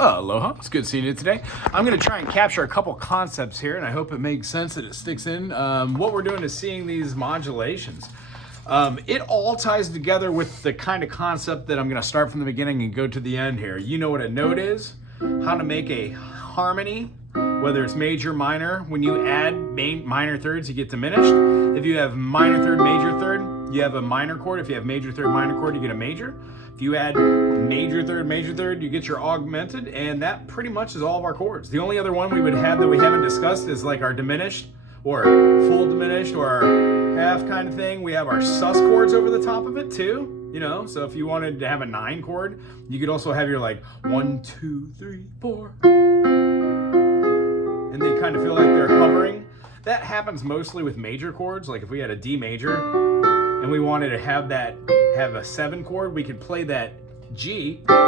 Aloha, it's good seeing you today. I'm going to try and capture a couple concepts here, and I hope it makes sense that it sticks in. What we're doing is seeing these modulations. It all ties together with the kind of concept that I'm going to start from the beginning and go to the end here. You know what a note is, how to make a harmony, whether it's major, minor. When you add minor thirds, you get diminished. If you have minor third, major third, you have a minor chord. If you have major third, minor chord, you get a major. If you add major third, you get your augmented, and that pretty much is all of our chords. The only other one we would have that we haven't discussed is like our diminished or full diminished or our half kind of thing. We have our sus chords over the top of it too, you know, so if you wanted to have a 9 chord, you could also have your like 1, 2, 3, 4, and they kind of feel like they're hovering. That happens mostly with major chords. Like if we had a D major and we wanted to have a 7 chord, we could play that G, and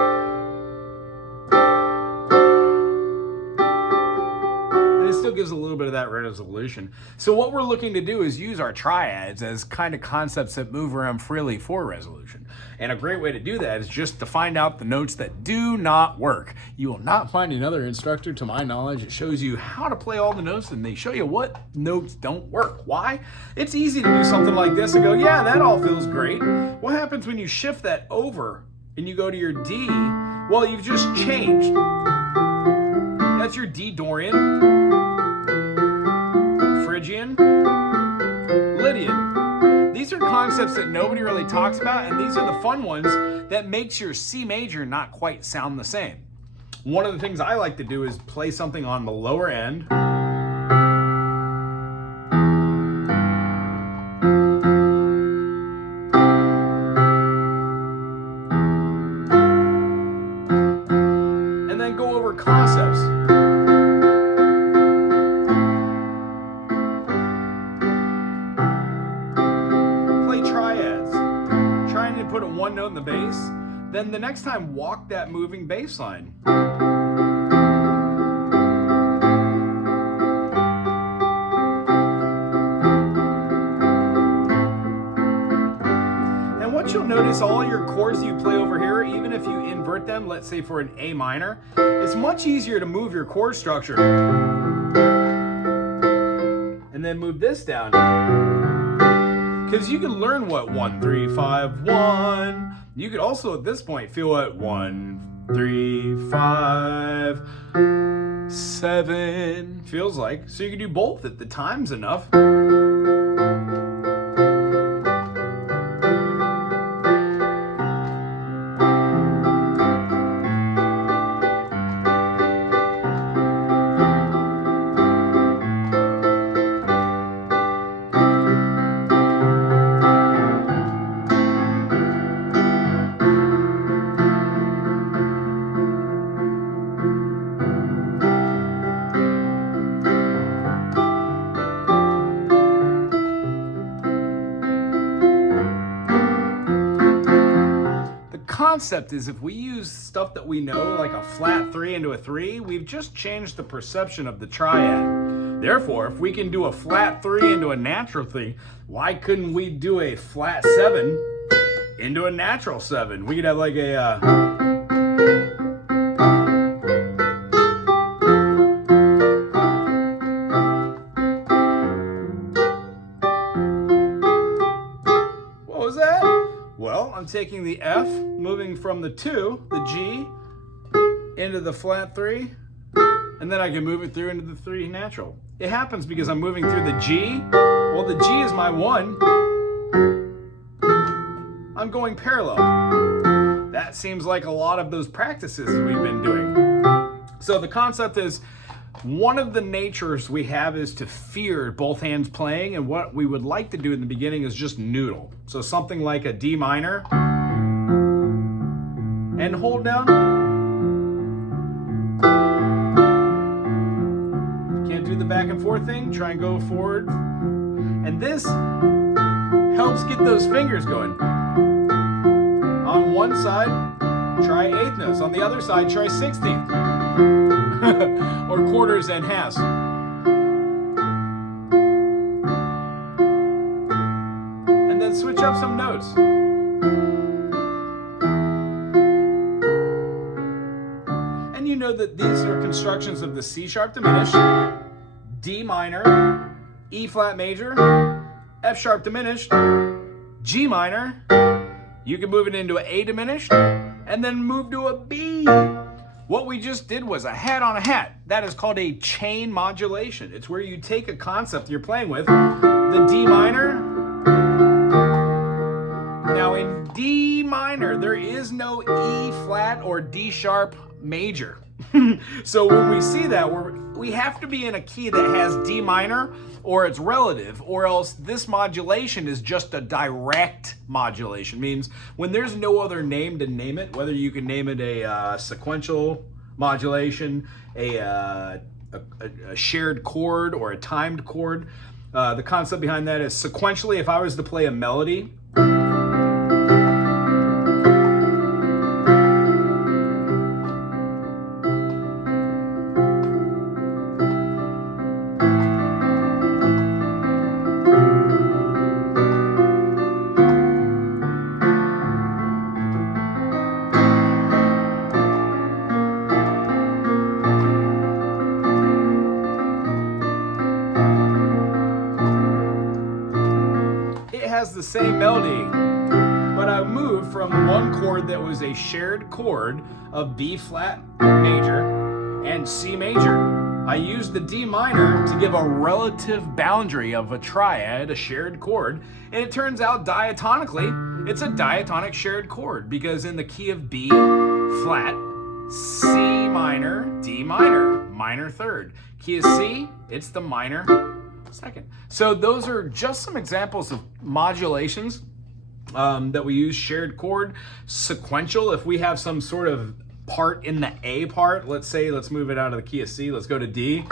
it still gives a little bit of that resolution. So what we're looking to do is use our triads as kind of concepts that move around freely for resolution. And a great way to do that is just to find out the notes that do not work. You will not find another instructor, to my knowledge, that shows you how to play all the notes and they show you what notes don't work. Why? It's easy to do something like this and go, yeah, that all feels great. What happens when you shift that over and you go to your D? Well, you've just changed. That's your D Dorian, Phrygian, Lydian. These are concepts that nobody really talks about, and these are the fun ones that makes your C major not quite sound the same. One of the things I like to do is play something on the lower end, and then go over concepts. Put a 1 note in the bass, then the next time walk that moving bass line. And what you'll notice, all your chords that you play over here, even if you invert them, let's say for an A minor, it's much easier to move your chord structure and then move this down. Because you can learn what 1, 3, 5, 1. You could also at this point feel what 1, 3, 5, 7 feels like. So you can do both if the time's enough. Concept is if we use stuff that we know, like a flat 3 into a 3, we've just changed the perception of the triad. Therefore, if we can do a flat 3 into a natural 3, why couldn't we do a flat 7 into a natural 7? We could have like a what was that? Well, I'm taking the F, moving from the 2, the G, into the flat 3, and then I can move it through into the 3 natural. It happens because I'm moving through the G. Well, the G is my 1. I'm going parallel. That seems like a lot of those practices we've been doing. So the concept is, one of the natures we have is to fear both hands playing, and what we would like to do in the beginning is just noodle. So something like a D minor, and hold down. Can't do the back and forth thing, try and go forward. And this helps get those fingers going. On one side, try 1/8 notes. On the other side, try 1/16. Or quarters and halves. And then switch up some notes. And you know that these are constructions of the C sharp diminished, D minor, E flat major, F sharp diminished, G minor. You can move it into an A diminished and then move to a B. What we just did was a hat on a hat. That is called a chain modulation. It's where you take a concept you're playing with, the D minor. Now in D minor, there is no E flat or D sharp major. So when we see that, we have to be in a key that has D minor or its relative, or else this modulation is just a direct modulation. Means when there's no other name to name it, whether you can name it a sequential modulation, a shared chord, or a timed chord. The concept behind that is sequentially, if I was to play a melody, has the same melody, but I moved from one chord that was a shared chord of B flat major and C major. I used the D minor to give a relative boundary of a triad, a shared chord, and it turns out diatonically, it's a diatonic shared chord because in the key of B flat, C minor, D minor, minor third. Key of C, it's the minor second. So those are just some examples of modulations that we use. Shared chord, sequential. If we have some sort of part in the A part, let's move it out of the key of C, let's go to D.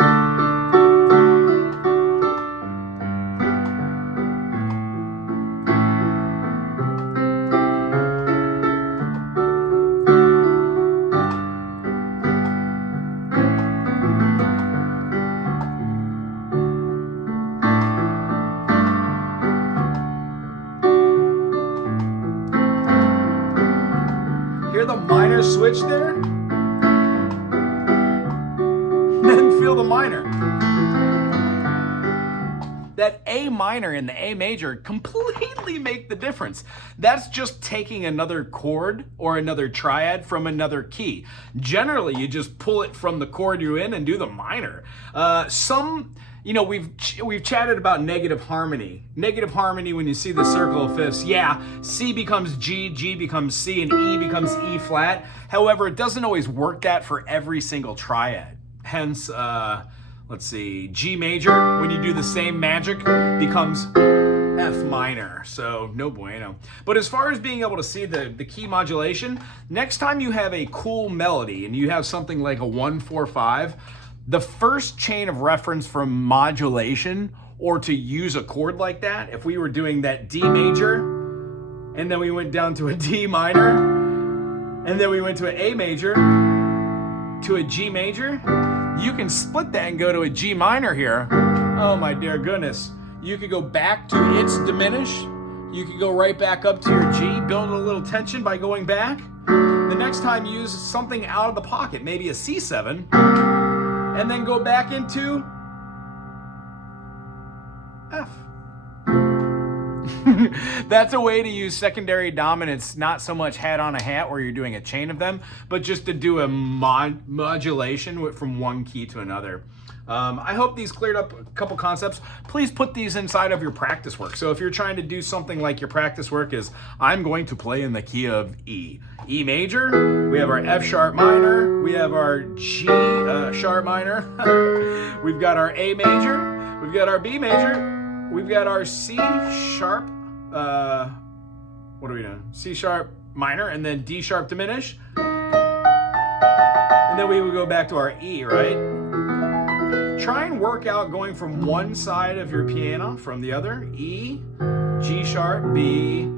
Hear the minor switch there? Then feel the minor. That A minor and the A major completely make the difference. That's just taking another chord or another triad from another key. Generally, you just pull it from the chord you're in and do the minor. We've chatted about negative harmony. Negative harmony, when you see the circle of fifths, yeah, C becomes G, G becomes C, and E becomes E flat. However, it doesn't always work that for every single triad. Hence, G major, when you do the same magic, becomes F minor. So no bueno. But as far as being able to see the key modulation, next time you have a cool melody and you have something like a 1-4-5, the first chain of reference for modulation, or to use a chord like that, if we were doing that D major, and then we went down to a D minor, and then we went to an A major, to a G major, you can split that and go to a G minor here. Oh my dear goodness. You could go back to its diminish. You could go right back up to your G, build a little tension by going back. The next time, use something out of the pocket, maybe a C7, and then go back into F. That's a way to use secondary dominants, not so much hat on a hat where you're doing a chain of them, but just to do a modulation from one key to another. I hope these cleared up a couple concepts. Please put these inside of your practice work. So if you're trying to do something like your practice work is, I'm going to play in the key of E. E major, we have our F sharp minor, we have our G sharp minor, we've got our A major, we've got our B major, we've got our C sharp, what are we doing? C sharp minor, and then D sharp diminish. And then we would go back to our E, right? Try and work out going from one side of your piano from the other. E, G sharp, B,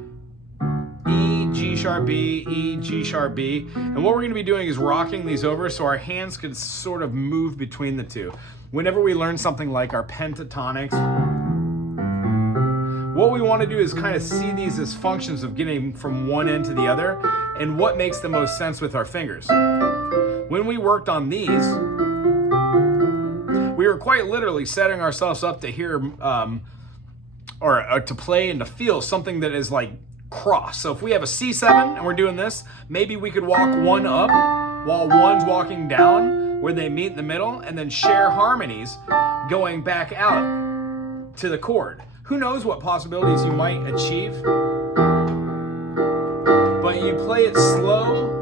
E, G sharp, B, E, G sharp, B. And what we're gonna be doing is rocking these over so our hands can sort of move between the two. Whenever we learn something like our pentatonics, what we wanna do is kind of see these as functions of getting from one end to the other and what makes the most sense with our fingers. when we worked on these, we were quite literally setting ourselves up to hear or to play and to feel something that is like cross. So if we have a C7 and we're doing this, maybe we could walk one up while one's walking down where they meet in the middle, and then share harmonies going back out to the chord. Who knows what possibilities you might achieve, but you play it slow.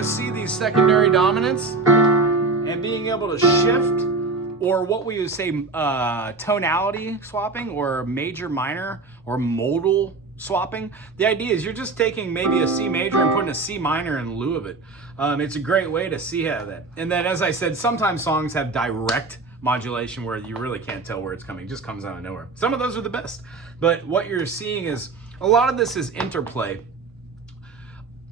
See these secondary dominants and being able to shift, or what we would say tonality swapping, or major minor or modal swapping. The idea is you're just taking maybe a C major and putting a C minor in lieu of it. It's a great way to see how that. And then, as I said, sometimes songs have direct modulation where you really can't tell where it's coming. It just comes out of nowhere. Some of those are the best. But what you're seeing is a lot of this is interplay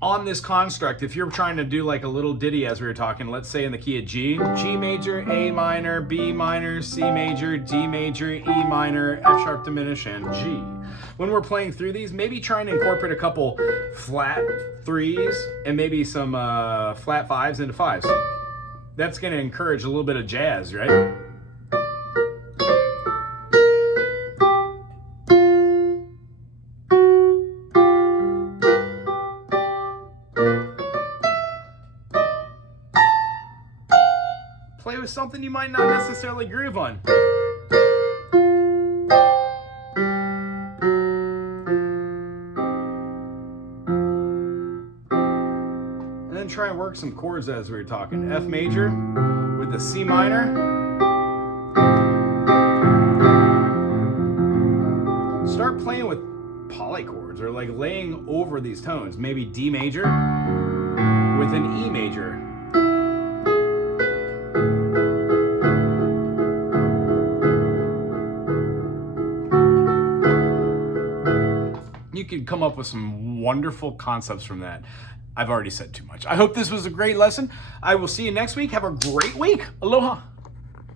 on this construct. If you're trying to do like a little ditty, as we were talking, let's say in the key of G, G major, A minor, B minor, C major, D major, E minor, F sharp diminished, and G. When we're playing through these, maybe trying to incorporate a couple flat threes and maybe some flat fives into fives. That's going to encourage a little bit of jazz, right? Play with something you might not necessarily groove on. And then try and work some chords as we were talking. F major with the C minor. Start playing with polychords, or like laying over these tones. Maybe D major with an E major. You can come up with some wonderful concepts from that. I've already said too much. I hope this was a great lesson. I will see you next week. Have a great week. Aloha.